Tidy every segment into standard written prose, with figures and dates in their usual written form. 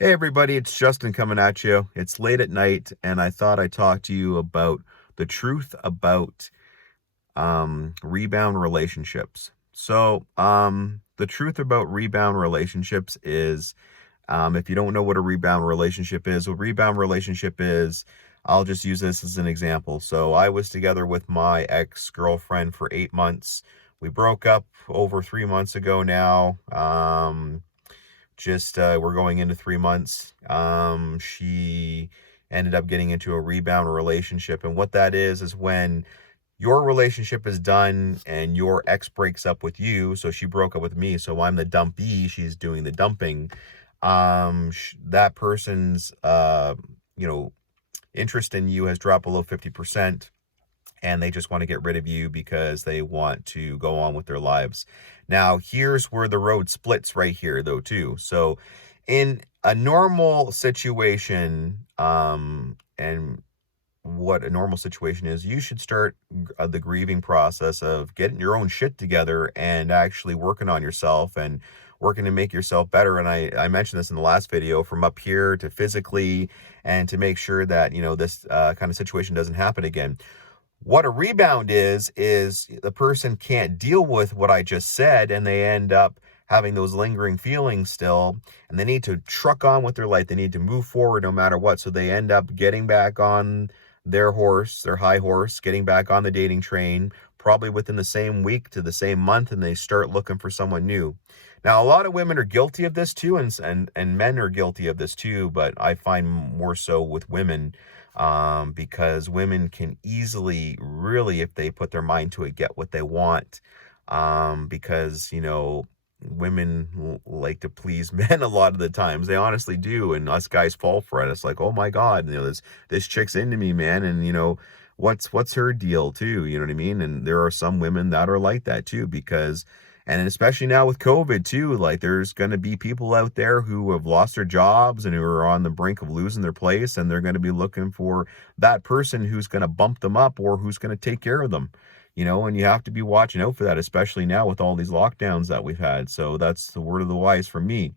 Hey everybody, it's Justin coming at you. It's late at night, and I thought I'd talk to you about the truth about rebound relationships. The truth about rebound relationships is, if you don't know what a rebound relationship is, I'll just use this as an example. So I was together with my ex-girlfriend for 8 months. We broke up over 3 months ago now. We're going into 3 months. She ended up getting into a rebound relationship, and what that is when your relationship is done and your ex breaks up with you. So she broke up with me, so I'm the dumpee, she's doing the dumping. That person's you know interest in you has dropped below 50%, and they just want to get rid of you because they want to go on with their lives. Now, here's where the road splits right here, though, too. So, in a normal situation, and what a normal situation is, you should start the grieving process of getting your own shit together and actually working on yourself and working to make yourself better. And I mentioned this in the last video, from up here to physically, and to make sure that, this kind of situation doesn't happen again. What a rebound is the person can't deal with what I just said, and they end up having those lingering feelings still, and they need to truck on with their life. They need to move forward no matter what. So they end up getting back on their horse, their high horse, getting back on the dating train, probably within the same week to the same month, and they start looking for someone new. Now, a lot of women are guilty of this too, and men are guilty of this too, but I find more so with women, because women can easily, really, if they put their mind to it, get what they want. Because, women like to please men a lot of the times. They honestly do, and us guys fall for it. It's like, oh my God, this chick's into me, man, and what's her deal too? You know what I mean? And there are some women that are like that too, because, and especially now with COVID too, like there's going to be people out there who have lost their jobs and who are on the brink of losing their place, and they're going to be looking for that person who's going to bump them up or who's going to take care of them. And you have to be watching out for that, especially now with all these lockdowns that we've had. So that's the word of the wise for me.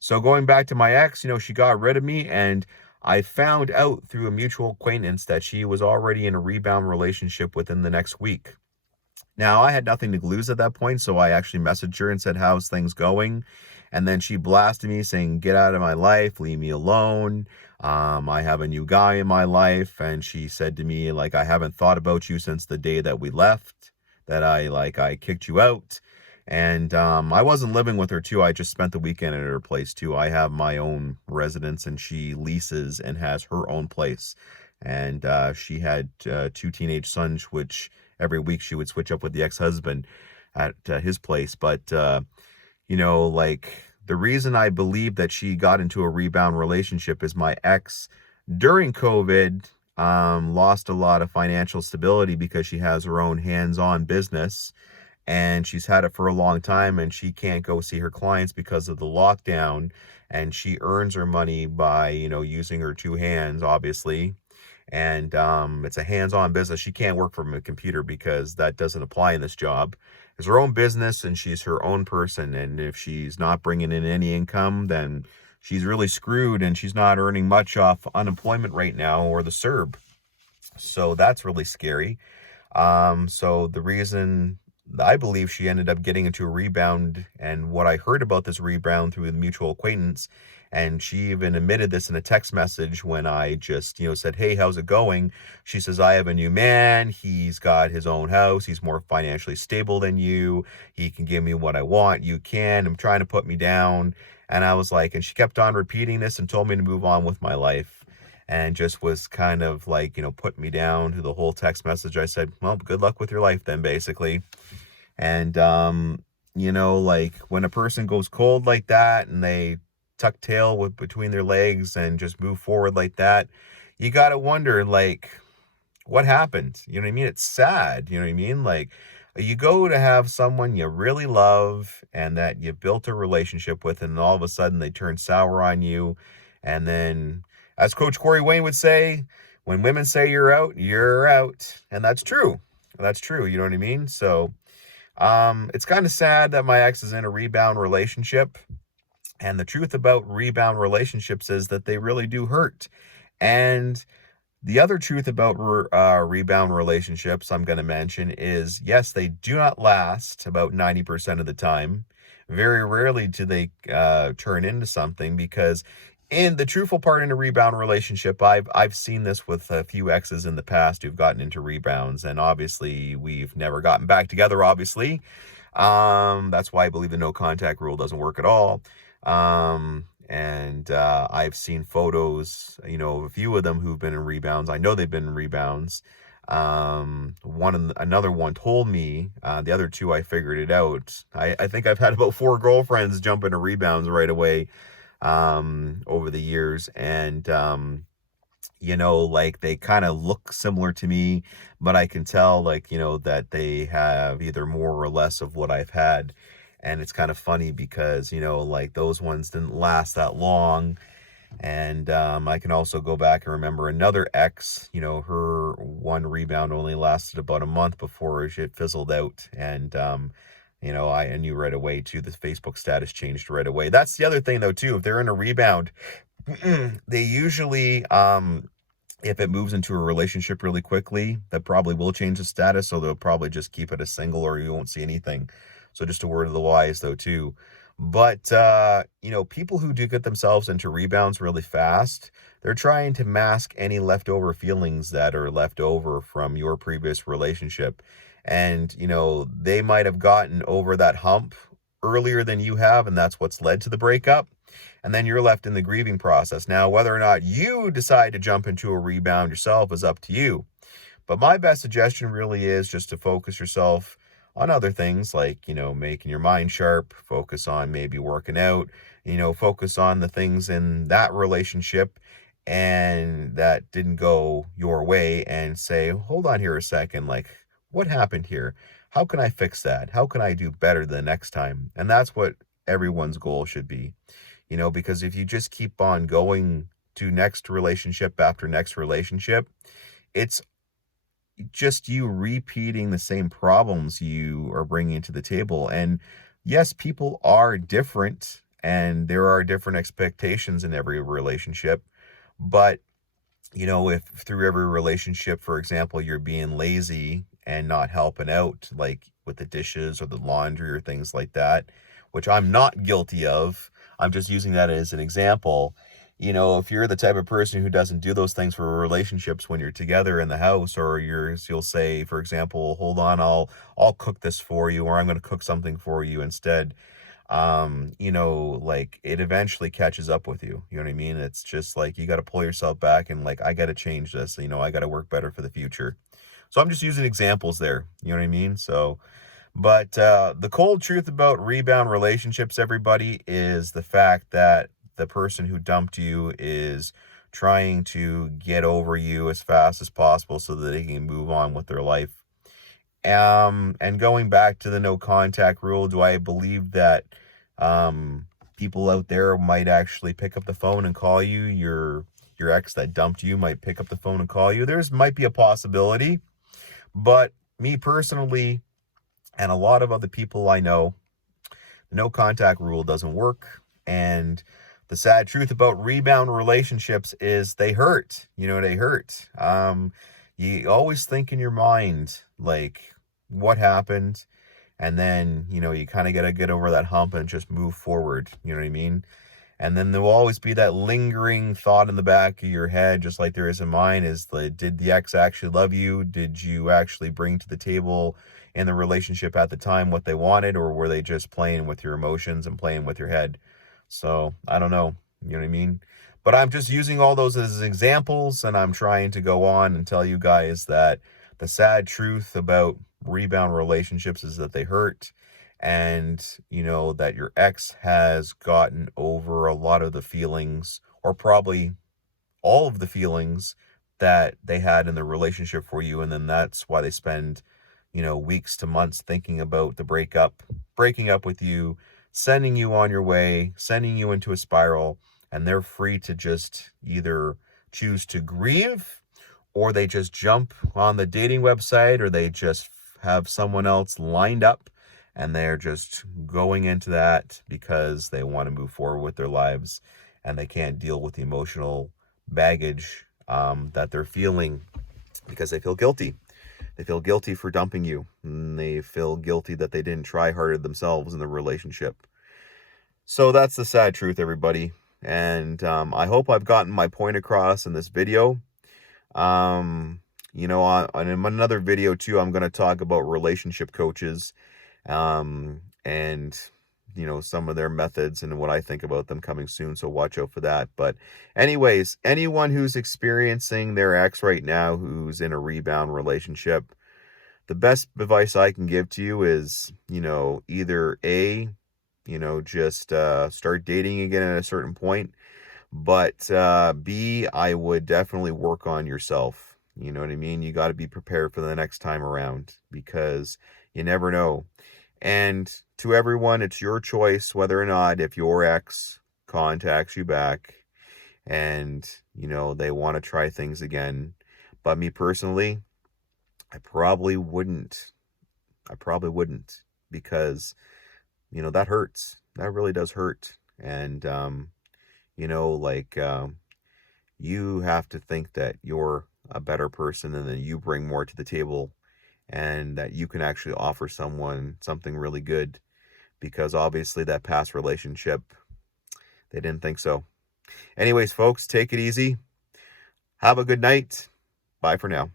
So going back to my ex, she got rid of me, and I found out through a mutual acquaintance that she was already in a rebound relationship within the next week. Now, I had nothing to lose at that point, so I actually messaged her and said, how's things going? And then she blasted me saying, get out of my life, leave me alone. I have a new guy in my life. And she said to me, like, I haven't thought about you since the day that we left, that I kicked you out. And I wasn't living with her too. I just spent the weekend at her place too. I have my own residence, and she leases and has her own place. And she had two teenage sons, which every week she would switch up with the ex-husband at his place. But like, the reason I believe that she got into a rebound relationship is my ex, during COVID, lost a lot of financial stability because she has her own hands-on business, and she's had it for a long time, and she can't go see her clients because of the lockdown. And she earns her money by, using her two hands, obviously. And it's a hands-on business. She can't work from a computer because that doesn't apply in this job. It's her own business, and she's her own person. And if she's not bringing in any income, then she's really screwed, and she's not earning much off unemployment right now or the CERB. So that's really scary. So the reason I believe she ended up getting into a rebound, and what I heard about this rebound through a mutual acquaintance, and she even admitted this in a text message when I just, said, hey, how's it going? She says, I have a new man. He's got his own house. He's more financially stable than you. He can give me what I want. You can. I'm trying to put me down. And I was like, and she kept on repeating this and told me to move on with my life, and just was kind of like, putting me down through the whole text message. I said, well, good luck with your life then, basically. And, like, when a person goes cold like that and they tuck tail with between their legs and just move forward like that, you got to wonder, like, what happened? You know what I mean? It's sad. You know what I mean? Like, you go to have someone you really love and that you built a relationship with, and all of a sudden they turn sour on you. And then, as Coach Corey Wayne would say, when women say you're out, you're out. And that's true. That's true. You know what I mean? So, it's kind of sad that my ex is in a rebound relationship. And the truth about rebound relationships is that they really do hurt. And the other truth about rebound relationships I'm going to mention is, yes, they do not last about 90% of the time. Very rarely do they turn into something, because in the truthful part in a rebound relationship, I've seen this with a few exes in the past who've gotten into rebounds, and obviously we've never gotten back together, obviously. That's why I believe the no contact rule doesn't work at all. And I've seen photos, of a few of them who've been in rebounds. I know they've been in rebounds. Another one told me, the other two, I figured it out. I think I've had about 4 girlfriends jump into rebounds right away, over the years. And, like, they kind of look similar to me, but I can tell, like, that they have either more or less of what I've had. And it's kind of funny because, like, those ones didn't last that long. And I can also go back and remember another ex, her one rebound only lasted about a month before it fizzled out. And, I knew right away too, the Facebook status changed right away. That's the other thing though, too. If they're in a rebound, they usually, if it moves into a relationship really quickly, that probably will change the status. So they'll probably just keep it as single, or you won't see anything. So just a word of the wise though, too. But, people who do get themselves into rebounds really fast, they're trying to mask any leftover feelings that are left over from your previous relationship. And, they might have gotten over that hump earlier than you have, and that's what's led to the breakup. And then you're left in the grieving process. Now, whether or not you decide to jump into a rebound yourself is up to you. But my best suggestion really is just to focus yourself on other things, like, making your mind sharp, focus on maybe working out, focus on the things in that relationship and that didn't go your way, and say, hold on here a second, like, what happened here? How can I fix that? How can I do better the next time? And that's what everyone's goal should be, because if you just keep on going to next relationship after next relationship, it's just you repeating the same problems you are bringing to the table. And yes, people are different and there are different expectations in every relationship. But, if through every relationship, for example, you're being lazy and not helping out, like with the dishes or the laundry or things like that, which I'm not guilty of, I'm just using that as an example. If you're the type of person who doesn't do those things for relationships when you're together in the house, or you'll say, for example, hold on, I'll cook this for you, or I'm going to cook something for you instead. Like, it eventually catches up with you. You know what I mean? It's just like, you got to pull yourself back and, like, I got to change this, I got to work better for the future. So I'm just using examples there. You know what I mean? So, but the cold truth about rebound relationships, everybody, is the fact that the person who dumped you is trying to get over you as fast as possible so that they can move on with their life. And going back to the no contact rule, do I believe that people out there might actually pick up the phone and call you? Your ex that dumped you might pick up the phone and call you. There's might be a possibility, but me personally, and a lot of other people I know, the no contact rule doesn't work. And the sad truth about rebound relationships is they hurt. They hurt. You always think in your mind, like, what happened? And then, you kind of got to get over that hump and just move forward. You know what I mean? And then there will always be that lingering thought in the back of your head, just like there is in mine, is like, did the ex actually love you? Did you actually bring to the table in the relationship at the time what they wanted, or were they just playing with your emotions and playing with your head? So I don't know. You know what I mean? But I'm just using all those as examples, and I'm trying to go on and tell you guys that the sad truth about rebound relationships is that they hurt. And, that your ex has gotten over a lot of the feelings, or probably all of the feelings that they had in the relationship for you. And then that's why they spend, weeks to months thinking about the breaking up with you, sending you on your way, sending you into a spiral. And they're free to just either choose to grieve, or they just jump on the dating website, or they just have someone else lined up and they're just going into that because they want to move forward with their lives, and they can't deal with the emotional baggage that they're feeling because they feel guilty. They feel guilty for dumping you, and they feel guilty that they didn't try harder themselves in the relationship. So that's the sad truth, everybody. And I hope I've gotten my point across in this video. Um, in another video too, I'm going to talk about relationship coaches, and some of their methods and what I think about them coming soon. So watch out for that. But anyways, anyone who's experiencing their ex right now, who's in a rebound relationship, the best advice I can give to you is, either A, just start dating again at a certain point. But B, I would definitely work on yourself. You know what I mean? You got to be prepared for the next time around, because you never know. And to everyone, it's your choice whether or not, if your ex contacts you back and, they want to try things again. But me personally, I probably wouldn't. Because, that hurts. That really does hurt. And, like, you have to think that you're a better person and that you bring more to the table and that you can actually offer someone something really good, because obviously that past relationship, they didn't think so. Anyways, folks, take it easy. Have a good night. Bye for now.